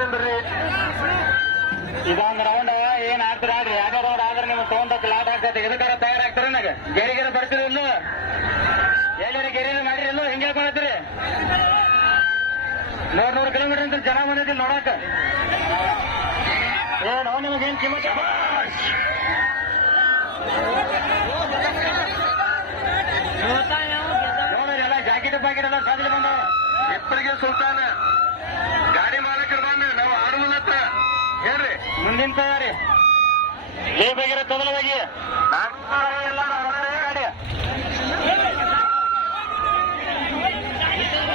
ನಿಲ್ರಿ ಇದೊಂದು ರೌಂಡ್ ಏನ್ ಆಡ್ತೀರ ಆಡ್ರಿ? ಯಾವ ರೌಂಡ್ ಆದ್ರೆ ನಿಮ್ಗೆ ತಗೊಂಡಕ್ಕೆ ಲಾಟ್ ಆಗ್ತೈತೆ. ಇದಕ್ಕಾರ ತಯಾರಾಗ್ತಾರ ನನಗೆ? ಗೆರೆ ಗೆರೆ ಬರ್ತೀರಿ ಇಲ್ಲ ಎಲ್ಲರ ಗೆರೆ ಮಾಡಿರಿ ಇಲ್ಲ ಹಿಂಗೆ ಹೇಳ್ಕೊಳತ್ತೀರಿ ನೂರ್ ನೂರು ಕಿಲೋಮೀಟರ್ ಅಂತ ಜನ ಬಂದೈತಿ ನೋಡಾಕ ಏನೋ ನಿಮಗೆ ಏನ್ ಕಿಮ್ಮತ್ತ ನೋಡ್ರಿ, ಎಲ್ಲ ಜಾಕೆಟ್, ಪ್ಯಾಕೆಟ್ ಎಲ್ಲ ಸಾಧ್ಯ ಬಂದ ಇಪ್ಪರಿಗೆ ಸುಲ್ತಾನ. ನಿಂತಿದ್ದಾರೆ ಜೈ ಬಗೆರ ತೊದಲವಾಗಿ